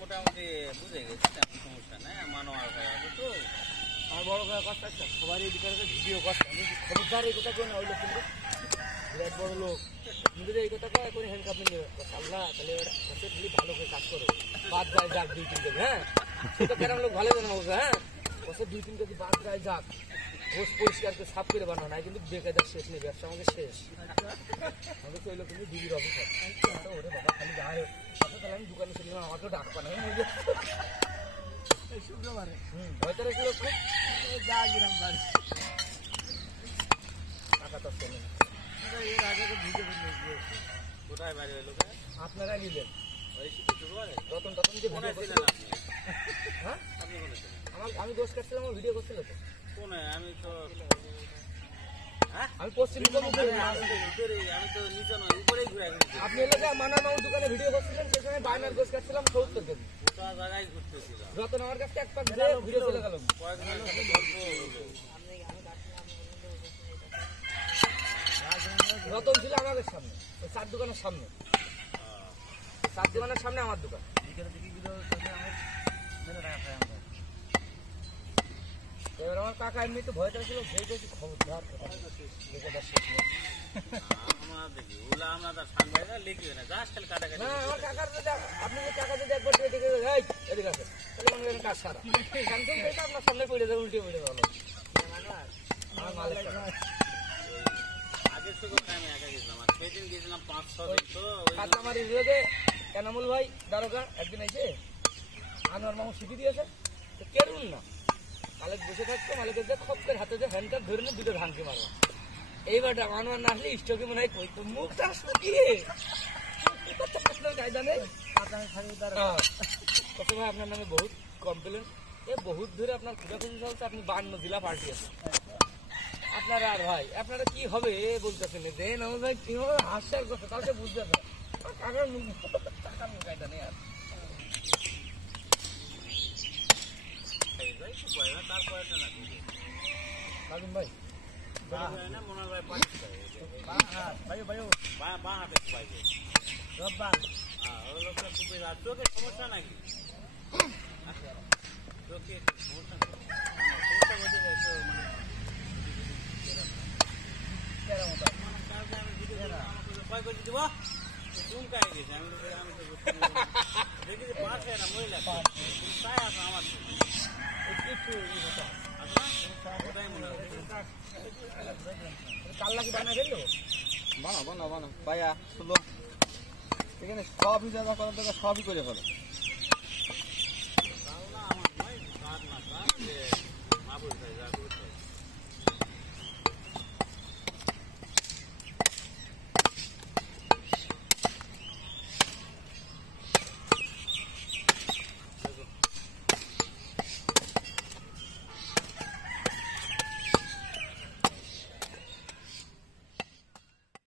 মোটামুটি বুঝে গেছি সমস্যা নাই মানো আর বড় কথা সবার এই দিকে ভিডিও কথা খবরদার এই কথা কেউ না হইলো কিন্তু বিরাট বড় লোক কিন্তু এই কথা কয় এখন হ্যান্ড কাপ নিয়ে আল্লাহ তাহলে খালি ভালো করে কাজ করো বাদ যায় যাক 2-3 কেজি হ্যাঁ সেটা কেরাম লোক ভালো জানা হবে হ্যাঁ বছর 2-3 কেজি বাদ যায় যাক ঘোষ পরিষ্কার করে সাফ করে বানানো নাই কিন্তু বেকায়দার শেষ নেই ব্যবসা আমাকে শেষ আমাকে কইলো কিন্তু দিদির অফিসার ওরে বাবা খালি যায় তাহলে আমি দোকানে ছিলাম আমাকেও ডাকবা না শুক্রবারে হয়তো খুব যা গেলাম বাড়ি টাকা তো শোনেন এর আগে তো ভিডিও কোথায় বাড়ি হলো আপনারা নিলেন রতন টতন যে ভিডিও করছিলেন আপনি হ্যাঁ আমি দোষ করছিলাম ভিডিও করছিল তো কোন আমি তো আমি পশ্চিম আমি তো নিচে নয় উপরেই ঘুরে আপনি এলাকা মানার মামুর দোকানে ভিডিও করছিলেন সেখানে বায়নার গোছ কাটছিলাম 70 কেজি ওটা জায়গায় ঘুরতেছিলাম রতন আমার কাছে এক পাক ভিডিও চলে গেল রতন ছিল আমাদের সামনে ওই 4 দোকানের সামনে 4 দোকানের সামনে আমার দোকান এবার আমার কাকা এমনি তো ভয়টা ছিল ভেবেছি খবরদার আপনি টাকা যদি একবার এদিকে আছে তাহলে কাজ সারা আপনার সামনে পড়ে যাবে উল্টে পড়ে যাবে আমার মালিক কাঁচামারি রোগে এনামুল ভাই দারোগা একদিন এসে আনোয়ার মামু সিটি দিয়েছে তো কেরুন না মালিক বসে থাকতো মালিকের যে খপকের হাতে যে হ্যান্ডটা ধরে নিয়ে দুটো ভাঙকে মারলাম এইবার আনোয়ার না আসলে স্টোকে মনে হয় কই তো মুখটা শুকিয়ে কায়দা নেই কত ভাই আপনার নামে বহুত কমপ্লেন এ বহুত ধরে আপনার খুঁজাখুঁজি চলছে আপনি 52 জেলা পার্টি আছে আপনারা আর ভাই আপনারা কি হবে বলতেছেন দেন আমার ভাই কি হবে হাস্যার কথা কাউকে বুঝতে পারে টাকার মুখ কায়দা নেই আর সমস্যা নাকি দিব চুমকাই গেছে আমি দেখি পাশে না মহিলা তাই আছে আমার কাল্লা কি বানা গেল বানা বানা বানা ভাইয়া শুনো এখানে সবই জায়গা করার দরকার সবই করে ফেলো